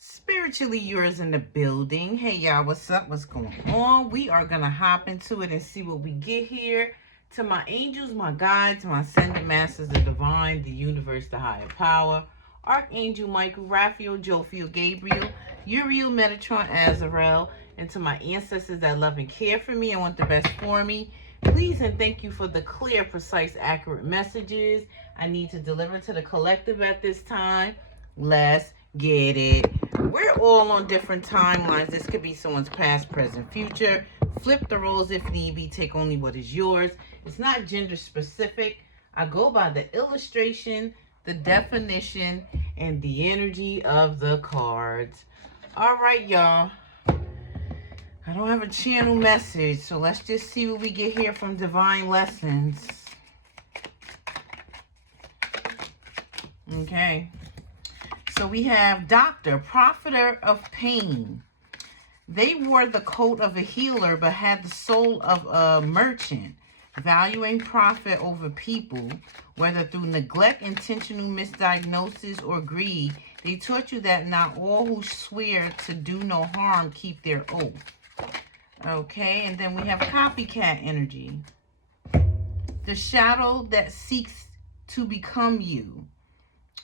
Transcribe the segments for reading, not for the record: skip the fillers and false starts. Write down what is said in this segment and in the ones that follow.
Spiritually yours in the building. Hey y'all, what's up? What's going on? We are gonna hop into it and see what we get here. To my angels, my guides, my ascended masters, the divine, the universe, the higher power, Archangel Michael, Raphael, Jophiel, Gabriel, Uriel, Metatron, Azrael, and to my ancestors that love and care for me and want the best for me. Please and thank you for the clear, precise, accurate messages I need to deliver to the collective at this time. Let's get it. We're all on different timelines. This could be someone's past, present, future. Flip the roles if need be. Take only what is yours. It's not gender specific. I go by the illustration, the definition, and the energy of the cards. All right, y'all. I don't have a channel message, so let's just see what we get here from Divine Lessons. Okay. So we have Doctor, Profiter of Pain. They wore the coat of a healer but had the soul of a merchant, valuing profit over people, whether through neglect, intentional misdiagnosis, or greed. They taught you that not all who swear to do no harm keep their oath. Okay, and then we have Copycat energy. The shadow that seeks to become you.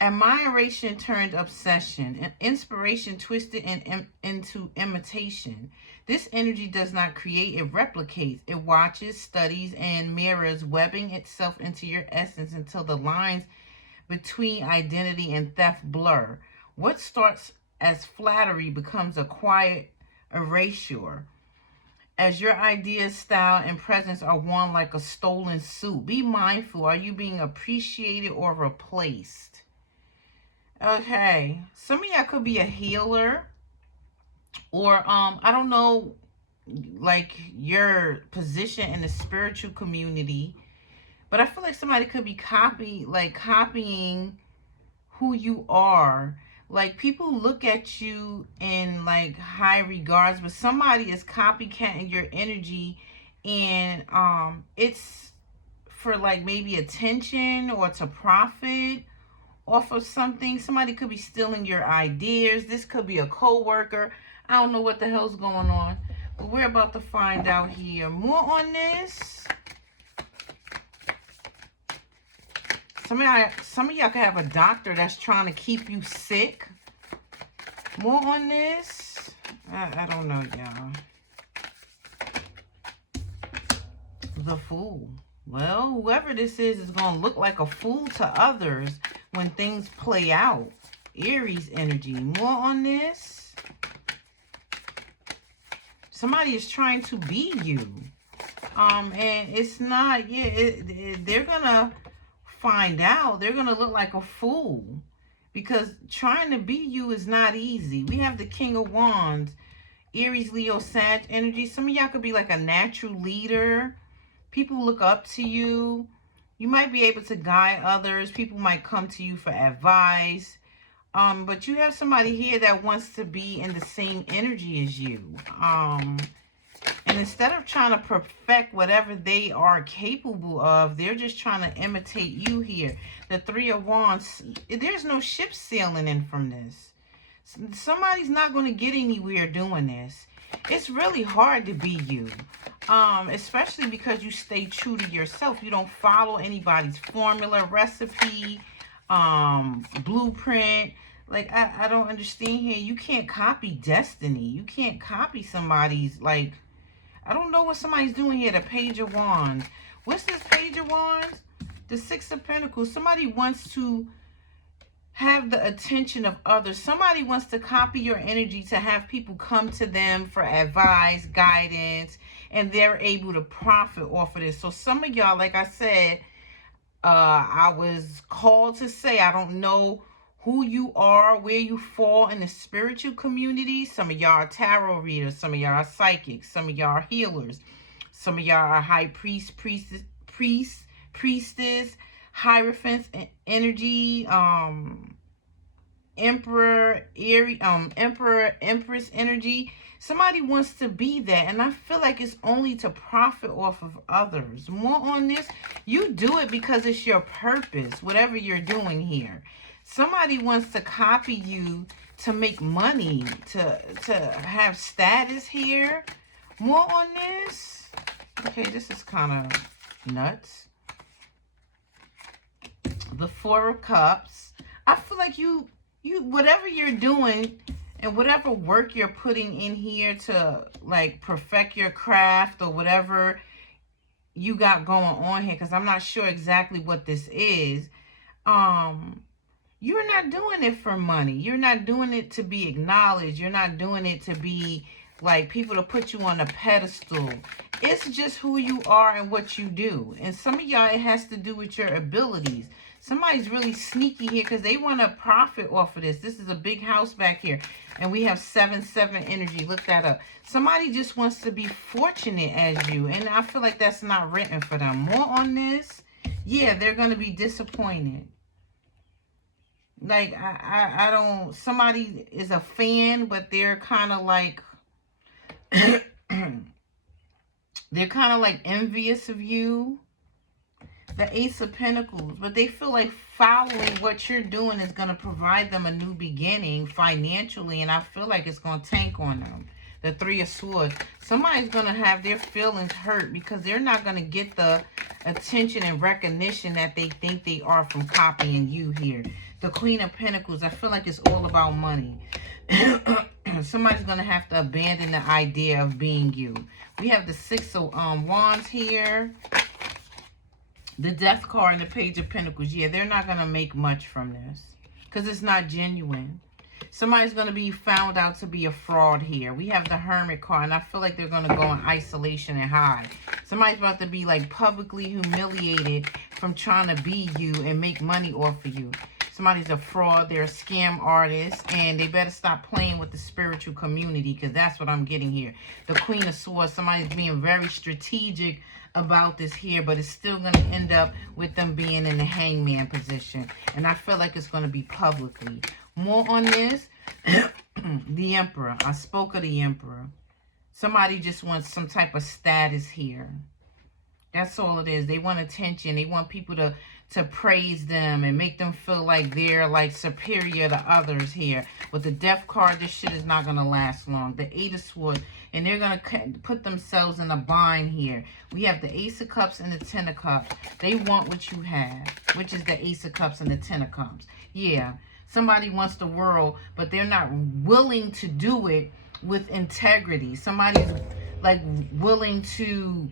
Admiration turned obsession, and inspiration twisted into imitation. This energy does not create, it replicates. It watches, studies, and mirrors, webbing itself into your essence until the lines between identity and theft blur. What starts as flattery becomes a quiet erasure. As your ideas, style, and presence are worn like a stolen suit, be mindful. Are you being appreciated or replaced? Okay, some of y'all could be a healer, or I don't know, like your position in the spiritual community, but I feel like somebody could be copying who you are. Like, people look at you in like high regards, but somebody is copycatting your energy, and it's for like maybe attention or to profit off of something. Somebody could be stealing your ideas. This could be a co-worker. I don't know what the hell's going on, but we're about to find out here. More on this. Some of y'all could have a doctor that's trying to keep you sick. More on this. I don't know, y'all. The Fool. Well, whoever this is going to look like a fool to others when things play out. Aries energy. More on this. Somebody is trying to be you. And it's not, they're going to find out. They're going to look like a fool. Because trying to be you is not easy. We have the King of Wands. Aries, Leo, Sag energy. Some of y'all could be like a natural leader. People look up to you. You might be able to guide others. People might come to you for advice. But you have somebody here that wants to be in the same energy as you. And instead of trying to perfect whatever they are capable of, they're just trying to imitate you here. The Three of Wands, there's no ship sailing in from this. Somebody's not going to get anywhere doing this. It's really hard to be you. Especially because you stay true to yourself. You don't follow anybody's formula, recipe, blueprint. Like, I don't understand here. You can't copy destiny. You can't copy somebody's, like, I don't know what somebody's doing here. The Page of Wands. What's this Page of Wands? The Six of Pentacles. Somebody wants to have the attention of others. Somebody wants to copy your energy to have people come to them for advice, guidance, and they're able to profit off of this. So some of y'all, like I said, I was called to say, I don't know who you are, where you fall in the spiritual community. Some of y'all are tarot readers. Some of y'all are psychics. Some of y'all are healers. Some of y'all are high priestess, Hierophant energy, Emperor, Empress energy. Somebody wants to be that, and I feel like it's only to profit off of others. More on this, you do it because it's your purpose, whatever you're doing here. Somebody wants to copy you to make money, to have status here. More on this. Okay, this is kind of nuts. The Four of Cups. I feel like you whatever you're doing and whatever work you're putting in here to like perfect your craft or whatever you got going on here, because I'm not sure exactly what this is. You're not doing it for money. You're not doing it to be acknowledged. You're not doing it to be like people to put you on a pedestal. It's just who you are and what you do. And some of y'all, it has to do with your abilities. Somebody's really sneaky here because they want to profit off of this. This is a big house back here. And we have 7-7 energy. Look that up. Somebody just wants to be fortunate as you. And I feel like that's not written for them. More on this. Yeah, they're going to be disappointed. Like, I don't... Somebody is a fan, but they're kind of like... they're kind of like envious of you. The Ace of Pentacles. But they feel like following what you're doing is going to provide them a new beginning financially. And I feel like it's going to tank on them. The Three of Swords. Somebody's going to have their feelings hurt because they're not going to get the attention and recognition that they think they are from copying you here. The Queen of Pentacles. I feel like it's all about money. Somebody's going to have to abandon the idea of being you. We have the Six of Wands here. The Death card and the Page of Pentacles. Yeah, they're not going to make much from this because it's not genuine. Somebody's going to be found out to be a fraud here. We have the Hermit card, and I feel like they're going to go in isolation and hide. Somebody's about to be like publicly humiliated from trying to be you and make money off of you. Somebody's a fraud. They're a scam artist, and they better stop playing with the spiritual community because that's what I'm getting here. The Queen of Swords. Somebody's being very strategic about this here, but it's still going to end up with them being in the hangman position. And I feel like it's going to be publicly. More on this. The Emperor. I spoke of the Emperor. Somebody just wants some type of status here. That's all it is. They want attention. They want people to praise them and make them feel like they're like superior to others here. With the Death card, this shit is not going to last long. The Eight of Swords. And they're going to put themselves in a bind here. We have the Ace of Cups and the Ten of Cups. They want what you have, which is the Ace of Cups and the Ten of Cups. Yeah, somebody wants the world, but they're not willing to do it with integrity. Somebody's like willing to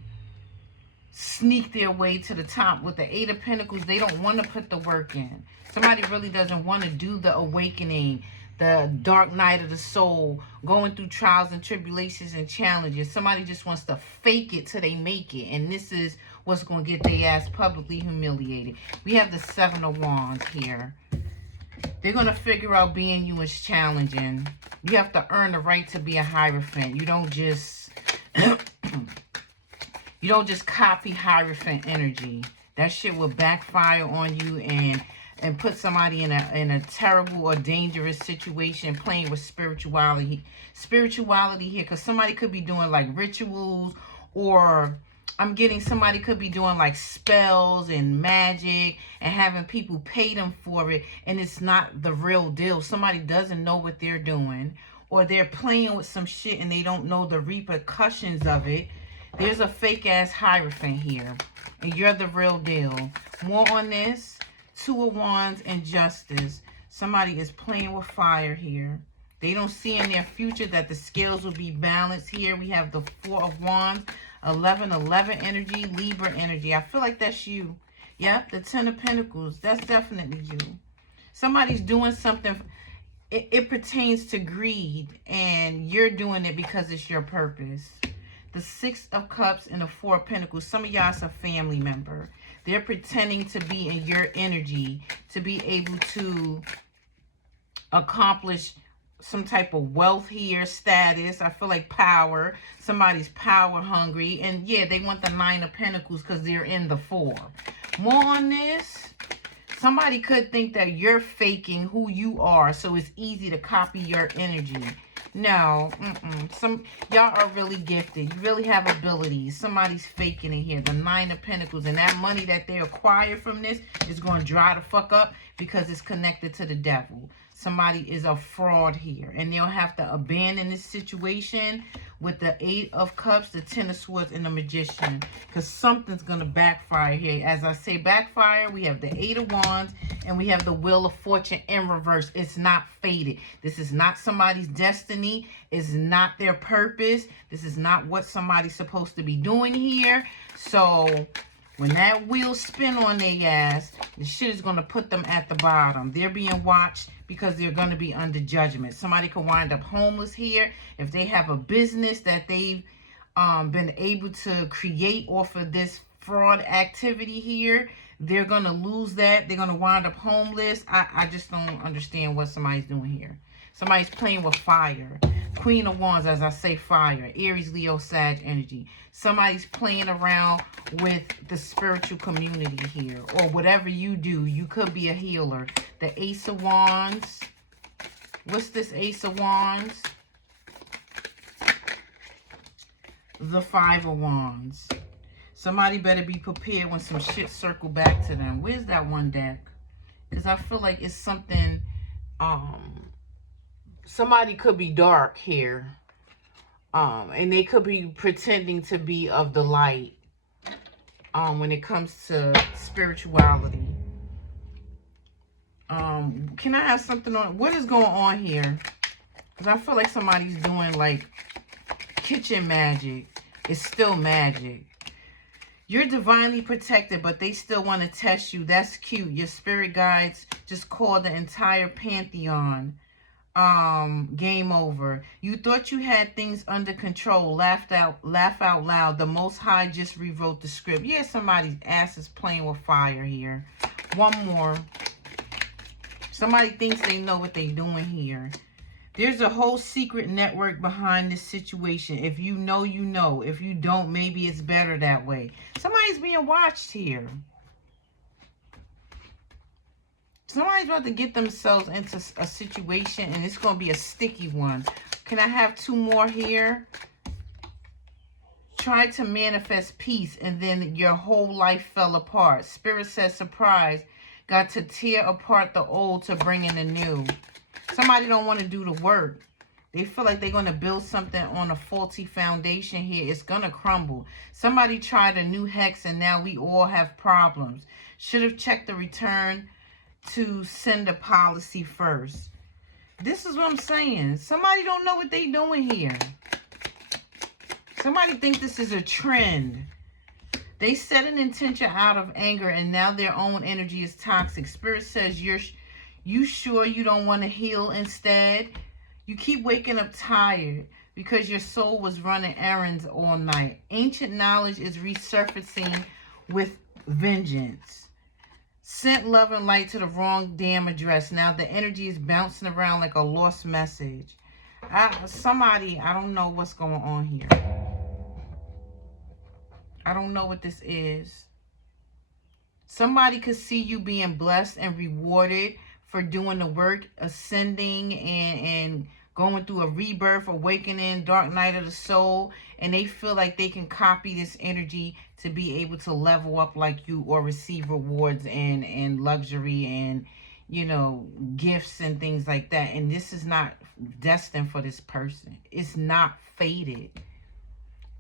sneak their way to the top. With the Eight of Pentacles, they don't want to put the work in. Somebody really doesn't want to do the awakening, the dark night of the soul, going through trials and tribulations and challenges. Somebody just wants to fake it till they make it. And this is what's going to get their ass publicly humiliated. We have the Seven of Wands here. They're going to figure out being you is challenging. You have to earn the right to be a Hierophant. You don't just... you don't just copy Hierophant energy. That shit will backfire on you and put somebody in a terrible or dangerous situation playing with spirituality here, because somebody could be doing like rituals, or I'm getting somebody could be doing like spells and magic and having people pay them for it, and it's not the real deal. Somebody doesn't know what they're doing, or they're playing with some shit and they don't know the repercussions of it. There's a fake ass Hierophant here, and you're the real deal. More on this. Two of Wands and Justice. Somebody is playing with fire here. They don't see in their future that the scales will be balanced here. We have the Four of Wands, 11-11 energy, Libra energy. I feel like that's you. Yep, the Ten of Pentacles. That's definitely you. Somebody's doing something. It pertains to greed, and you're doing it because it's your purpose. The Six of Cups and the Four of Pentacles. Some of y'all is a family member. They're pretending to be in your energy to be able to accomplish some type of wealth here, status. I feel like power. Somebody's power hungry. And yeah, they want the Nine of Pentacles because they're in the Four. More on this. Somebody could think that you're faking who you are, so it's easy to copy your energy. No, y'all are really gifted. You really have abilities. Somebody's faking it here. The Nine of Pentacles, and that money that they acquire from this is going to dry the fuck up because it's connected to the devil. Somebody is a fraud here, and they'll have to abandon this situation with the Eight of Cups, the Ten of Swords, and the Magician, because something's going to backfire here. As I say backfire, we have the Eight of Wands, and we have the Wheel of Fortune in reverse. It's not fated. This is not somebody's destiny. It's not their purpose. This is not what somebody's supposed to be doing here. So when that wheel spin on their ass, the shit is going to put them at the bottom. They're being watched because they're going to be under judgment. Somebody could wind up homeless here. If they have a business that they've been able to create off of this fraud activity here, they're going to lose that. They're going to wind up homeless. I just don't understand what somebody's doing here. Somebody's playing with fire. Queen of Wands, as I say, fire. Aries, Leo, Sag energy. Somebody's playing around with the spiritual community here. Or whatever you do. You could be a healer. The Ace of Wands. What's this Ace of Wands? The Five of Wands. Somebody better be prepared when some shit circle back to them. Where's that one deck? Because I feel like it's something... somebody could be dark here. And they could be pretending to be of the light. When it comes to spirituality. Can I have something on? What is going on here? Because I feel like somebody's doing like kitchen magic. It's still magic. You're divinely protected, but they still want to test you. That's cute. Your spirit guides just called the entire pantheon. Game over. You thought you had things under control. Laugh out loud. The Most High just rewrote the script. Yeah, somebody's ass is playing with fire here. One more. Somebody thinks they know what they're doing here. There's a whole secret network behind this situation. If you know, you know. If you don't, maybe it's better that way. Somebody's being watched here. Somebody's about to get themselves into a situation, and it's going to be a sticky one. Can I have two more here? Try to manifest peace, and then your whole life fell apart. Spirit says, surprise. Got to tear apart the old to bring in the new. Somebody don't want to do the work. They feel like they're going to build something on a faulty foundation here. It's going to crumble. Somebody tried a new hex, and now we all have problems. Should have checked the return to send a policy first. This is what I'm saying. Somebody don't know what they doing here. Somebody think this is a trend. They set an intention out of anger, and now their own energy is toxic. Spirit says, you sure you don't want to heal instead? You keep waking up tired because your soul was running errands all night. Ancient knowledge is resurfacing with vengeance. Sent love and light to the wrong damn address. Now the energy is bouncing around like a lost message. Somebody, I don't know what's going on here. I don't know what this is. Somebody could see you being blessed and rewarded for doing the work, ascending and going through a rebirth, awakening, dark night of the soul, and they feel like they can copy this energy to be able to level up like you or receive rewards and luxury and, you know, gifts and things like that. And this is not destined for this person. It's not fated.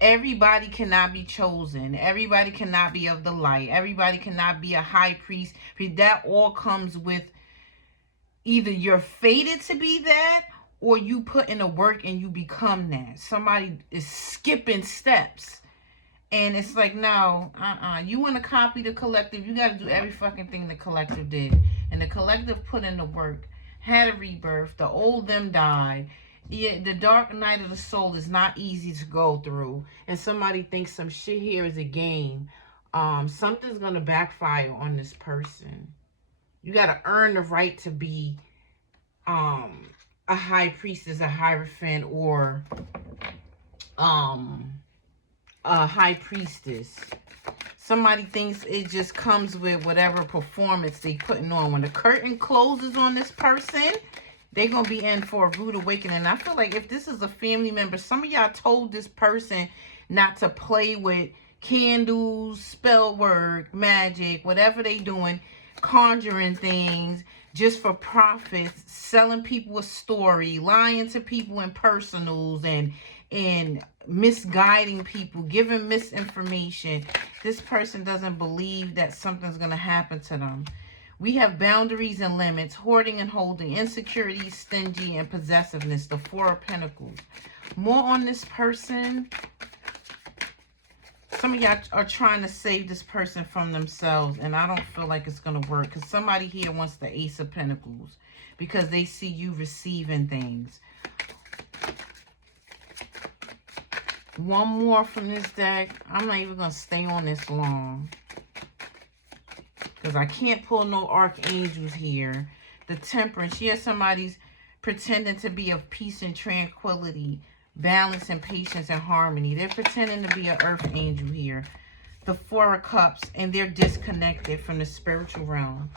Everybody cannot be chosen. Everybody cannot be of the light. Everybody cannot be a high priest. That all comes with either you're fated to be that or you put in the work and you become that. Somebody is skipping steps. And it's like, no, you want to copy the collective, you got to do every fucking thing the collective did. And the collective put in the work, had a rebirth, the old them died. Yeah, the dark night of the soul is not easy to go through. And somebody thinks some shit here is a game. Something's going to backfire on this person. You got to earn the right to be a high priestess, a hierophant, or a high priestess. Somebody thinks it just comes with whatever performance they putting on. When the curtain closes on this person, They're going to be in for a rude awakening. I feel like if this is a family member, some of y'all told this person not to play with candles, spell work, magic, whatever they doing, conjuring things just for profits, selling people a story, lying to people in personals, and misguiding people, giving misinformation. This person doesn't believe that something's going to happen to them. We have boundaries and limits, hoarding and holding, insecurity, stingy, and possessiveness, the Four of Pentacles. More on this person. Some of y'all are trying to save this person from themselves, and I don't feel like it's going to work, because somebody here wants the Ace of Pentacles because they see you receiving things. One more from this deck. I'm not even going to stay on this long, because I can't pull no archangels here. The Temperance. Here somebody's pretending to be of peace and tranquility, balance and patience and harmony. They're pretending to be an earth angel here. The Four of Cups, and they're disconnected from the spiritual realm.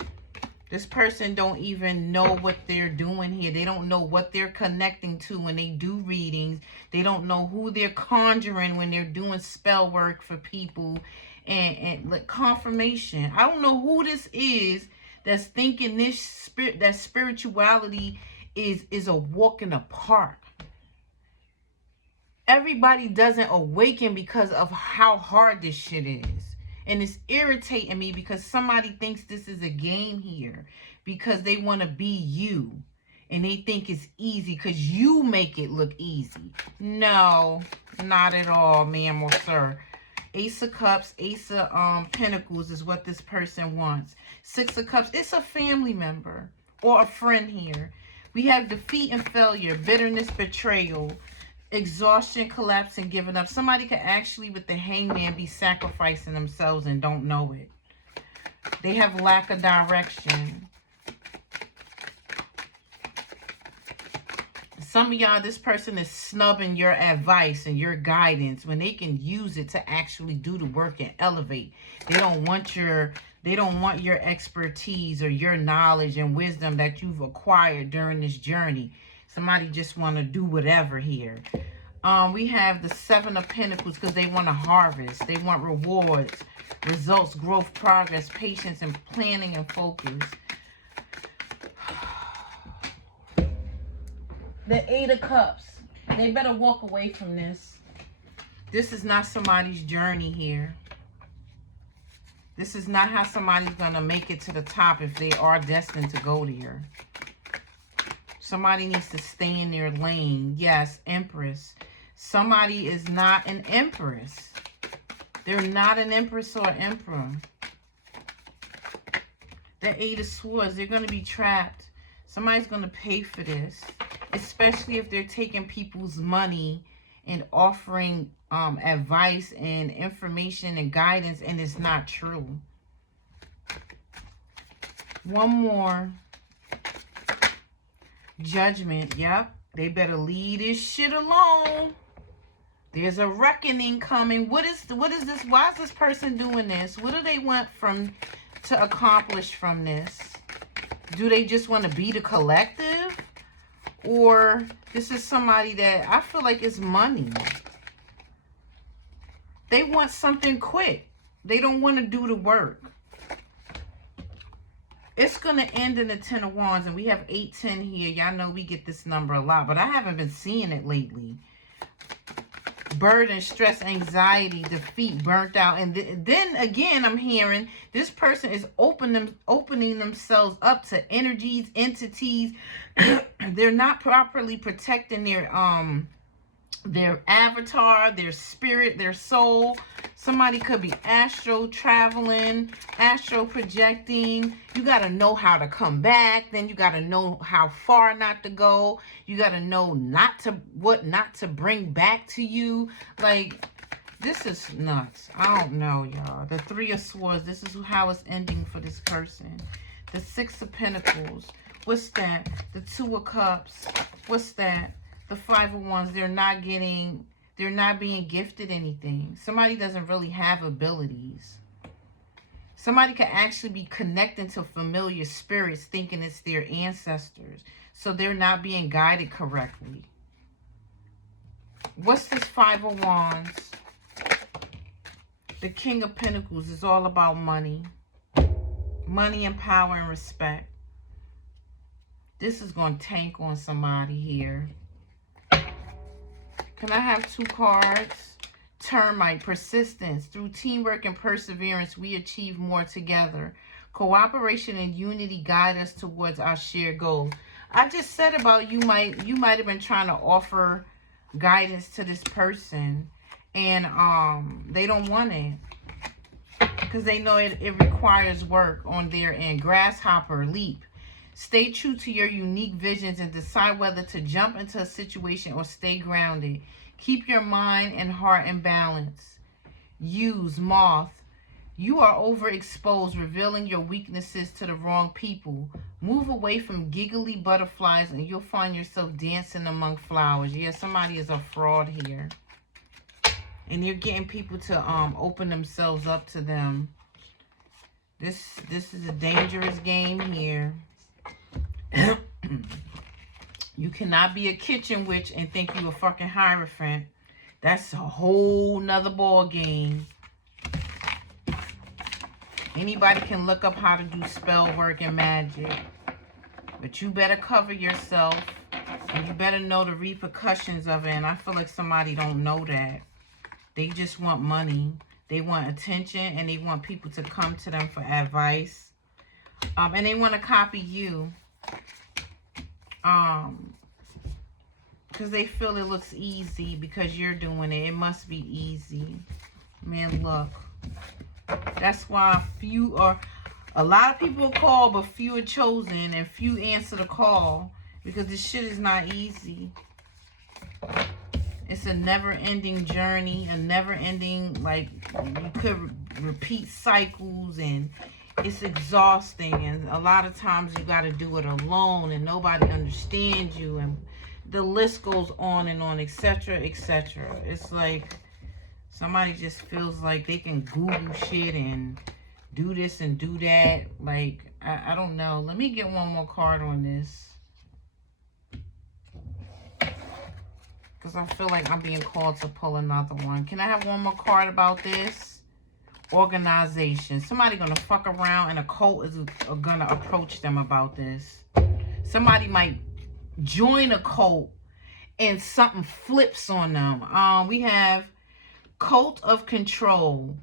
This person don't even know what they're doing here. They don't know what they're connecting to when they do readings. They don't know who they're conjuring when they're doing spell work for people. And like confirmation. I don't know who this is that's thinking this spirit, that spirituality is a walk in the park. Everybody doesn't awaken because of how hard this shit is. And it's irritating me because somebody thinks this is a game here because they want to be you. And they think it's easy because you make it look easy. No, not at all, ma'am or sir. Ace of Cups, Ace of Pentacles is what this person wants. Six of Cups, it's a family member or a friend here. We have defeat and failure, bitterness, betrayal, exhaustion, collapse, and giving up. Somebody could actually, with the Hangman, be sacrificing themselves and don't know it. They have lack of direction. Some of y'all, this person is snubbing your advice and your guidance when they can use it to actually do the work and elevate. They don't want your expertise or your knowledge and wisdom that you've acquired during this journey. Somebody just want to do whatever here. We have the Seven of Pentacles because they want to harvest. They want rewards, results, growth, progress, patience, and planning and focus. The Eight of Cups. They better walk away from this. This is not somebody's journey here. This is not how somebody's going to make it to the top if they are destined to go there. Somebody needs to stay in their lane. Yes, Empress. Somebody is not an Empress. They're not an Empress or Emperor. The Eight of Swords. They're going to be trapped. Somebody's going to pay for this. Especially if they're taking people's money and offering advice and information and guidance, and it's not true. One more. Judgment. Yep. They better leave this shit alone. There's a reckoning coming. What is this? Why is this person doing this? What do they want to accomplish from this? Do they just want to be the collective? Or this is somebody that I feel like is money. They want something quick. They don't want to do the work. It's going to end in the Ten of Wands. And we have 810 here. Y'all know we get this number a lot. But I haven't been seeing it lately. Burden, stress, anxiety, defeat, burnt out. And then again, I'm hearing this person is opening themselves up to energies, entities. They're not properly protecting their avatar, their spirit, their soul. Somebody could be astral traveling, astral projecting. You got to know how to come back. Then you got to know how far not to go. You got to know what not to bring back to you. Like, this is nuts. I don't know, y'all. The Three of Swords. This is how it's ending for this person. The Six of Pentacles. What's that? The Two of Cups. What's that? The Five of Wands. They're not being gifted anything. Somebody doesn't really have abilities. Somebody could actually be connecting to familiar spirits thinking it's their ancestors. So they're not being guided correctly. What's this Five of Wands? The King of Pentacles is all about money. Money and power and respect. This is going to tank on somebody here. Can I have 2 cards? Termite, persistence. Through teamwork and perseverance, we achieve more together. Cooperation and unity guide us towards our shared goal. I just said about you might have been trying to offer guidance to this person, and they don't want it because they know it requires work on their end. Grasshopper, leap. Stay true to your unique visions and decide whether to jump into a situation or stay grounded. Keep your mind and heart in balance. Use, moth. You are overexposed, revealing your weaknesses to the wrong people. Move away from giggly butterflies and you'll find yourself dancing among flowers. Yeah, somebody is a fraud here. And they're getting people to open themselves up to them. This is a dangerous game here. You cannot be a kitchen witch and think you a fucking Hierophant. That's a whole nother ball game. Anybody can look up how to do spell work and magic. But you better cover yourself. And you better know the repercussions of it. And I feel like somebody don't know that. They just want money. They want attention. And they want people to come to them for advice. And they want to copy you. Because they feel it looks easy because you're doing it. It must be easy. Man, look. That's why a lot of people call, but few are chosen and few answer the call because this shit is not easy. It's a never-ending journey, a never-ending, like, you could repeat cycles, and it's exhausting, and a lot of times you got to do it alone and nobody understands you, and the list goes on and on, etc., etc. It's like somebody just feels like they can Google shit and do this and do that. Like, I don't know. Let me get one more card on this. Because I feel like I'm being called to pull another one. Can I have one more card about this? Organization. Somebody gonna fuck around and a cult is gonna approach them about this. Somebody might join a cult and something flips on them. We have cult of control.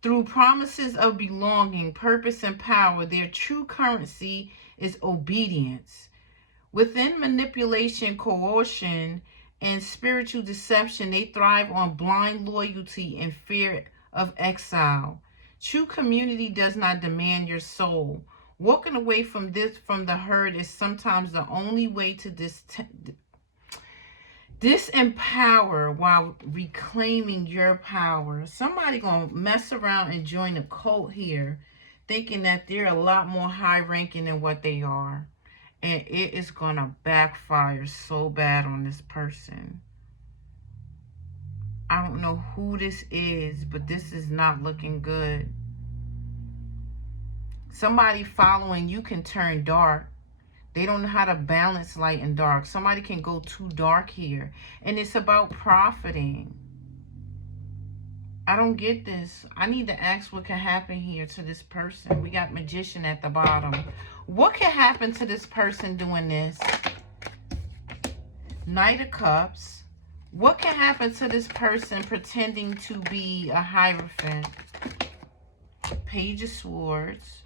Through promises of belonging, purpose, and power, their true currency is obedience. Within manipulation, coercion, and spiritual deception, they thrive on blind loyalty and fear of exile. True community does not demand your soul. Walking away from the herd is sometimes the only way to disempower while reclaiming your power. Somebody gonna mess around and join a cult here, thinking that they're a lot more high-ranking than what they are. And it is gonna backfire so bad on this person. I don't know who this is, but this is not looking good. Somebody following you can turn dark. They don't know how to balance light and dark. Somebody can go too dark here. And it's about profiting. I don't get this. I need to ask what can happen here to this person. We got Magician at the bottom. What can happen to this person doing this? Knight of Cups. What can happen to this person pretending to be a Hierophant? Page of Swords.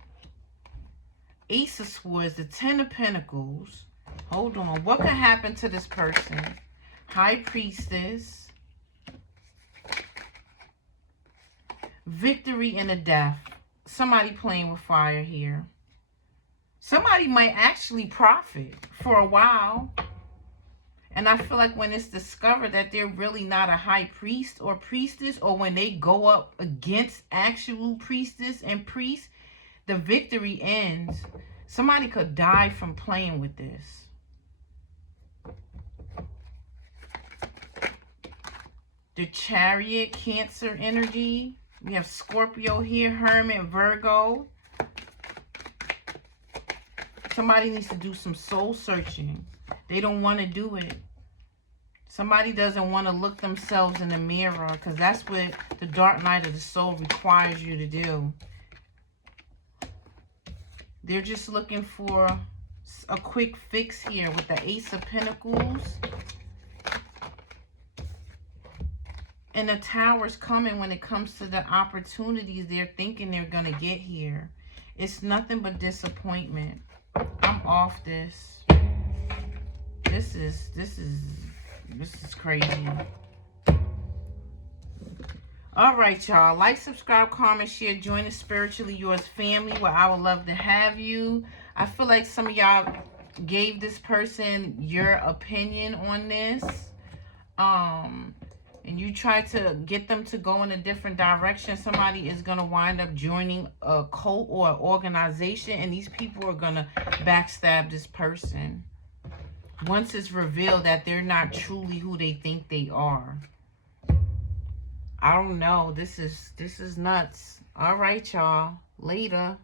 Ace of Swords. The Ten of Pentacles. Hold on. What can happen to this person? High Priestess. Victory and a death. Somebody playing with fire here. Somebody might actually profit for a while. And I feel like when it's discovered that they're really not a high priest or priestess, or when they go up against actual priestess and priest, the victory ends. Somebody could die from playing with this. The Chariot, Cancer energy. We have Scorpio here, Hermit, Virgo. Somebody needs to do some soul searching. They don't want to do it. Somebody doesn't want to look themselves in the mirror, because that's what the dark night of the soul requires you to do. They're just looking for a quick fix here with the Ace of Pentacles. And the Tower's coming when it comes to the opportunities they're thinking they're going to get here. It's nothing but disappointment. I'm off this. This is crazy. All right, y'all. Like, subscribe, comment, share. Join the Spiritually Yours family, where I would love to have you. I feel like some of y'all gave this person your opinion on this. And you try to get them to go in a different direction. Somebody is going to wind up joining a cult or an organization, and these people are going to backstab this person once it's revealed that they're not truly who they think they are. I don't know. This is nuts. All right, y'all. Later.